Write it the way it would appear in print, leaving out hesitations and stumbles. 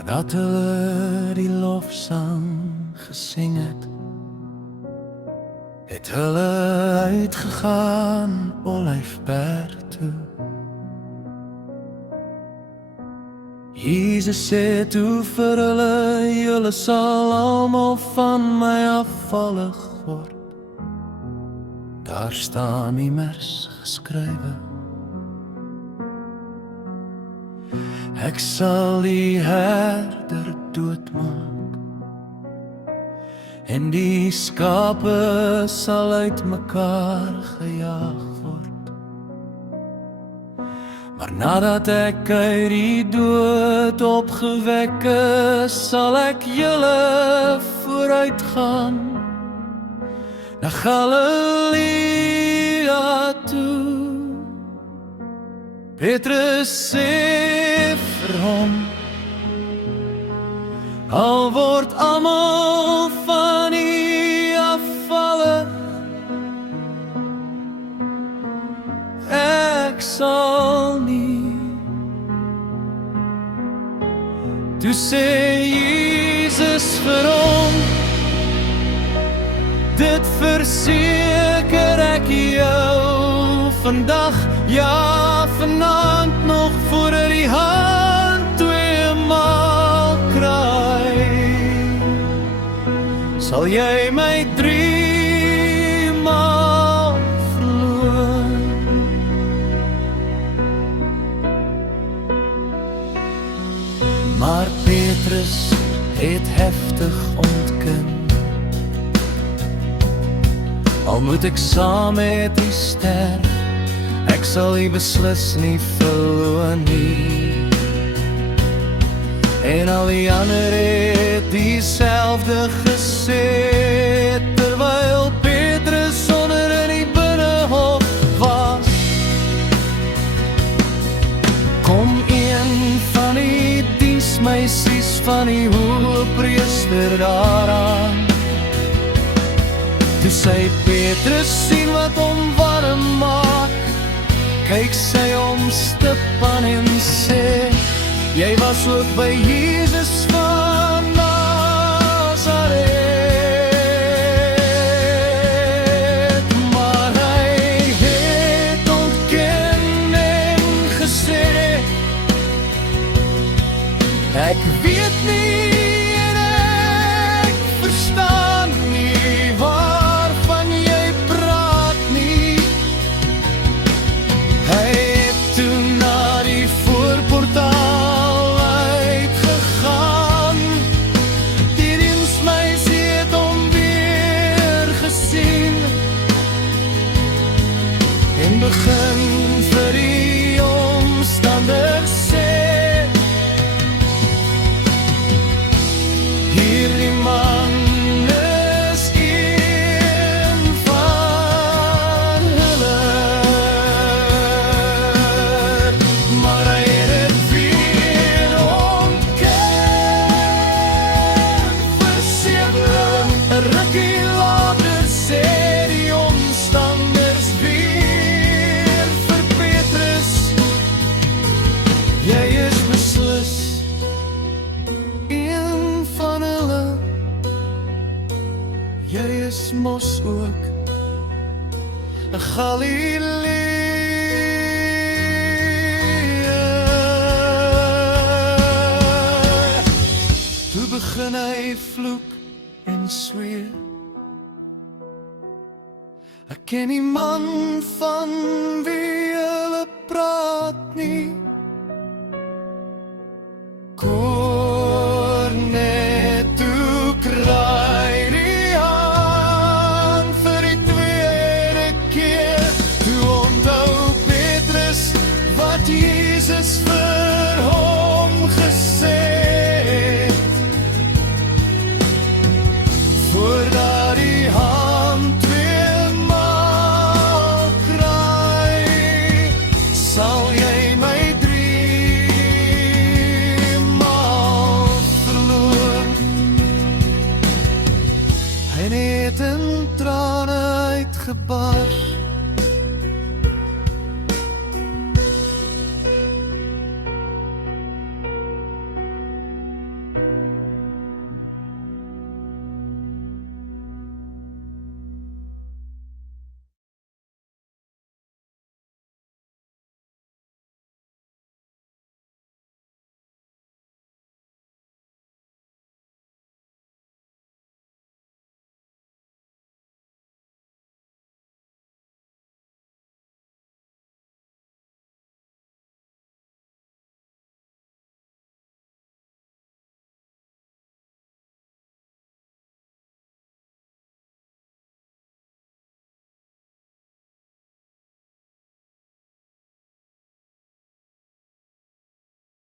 Nadat hulle die lofsang gesing het, het hulle uitgegaan Olyfberg toe. Jesus sê toe vir hulle, julle sal almal van my afvallig word. Daar staan immers geskrywe, ek sal die herder doodmaak, en die skape sal uit mekaar gejaag word. Maar nadat ek uit die dood opgewek is, sal ek julle vooruitgaan na Galilea toe. Petrus sê vir hom, al word almal van u afvallig, ek sal nie. Toe sê Jesus vir hom, dit verseker ek jou vandag, ja vanaand nog, voordat die hand tweemaal kraai, sal jy my 3 maal verloor. Maar Petrus het heftig ontken, al moet ek saam met u sterf, ek sal u beslis nie verloon nie. En al die ander het dieselfde gesê, terwyl Petrus onder in die binnenhof was. Kom een van die diensmeisies van die hoëpriester daaraan. Toe sy Petrus sien wat hom warm maak, kyk sy om stip aan en sê, jy was ook by Jesus van Nazaret. Maar hy het ontken en gesê, ek weet nie en ek verstaan nie waarvan jy praat nie. Hy het toe na die voorportaal uitgegaan, die diensmeisie het hom weer gesien, en begin vir die omstanders sê, hierdie man is een van hulle. Maar hy het weer ontken, verseker, 'n rukkie later sê die omstanders weer vir Petrus, jy is beslis een van hulle, jy is mos ook 'n Galilea. Toe begin hy vloek en sweer, ek ken die man van wie hulle praat nie.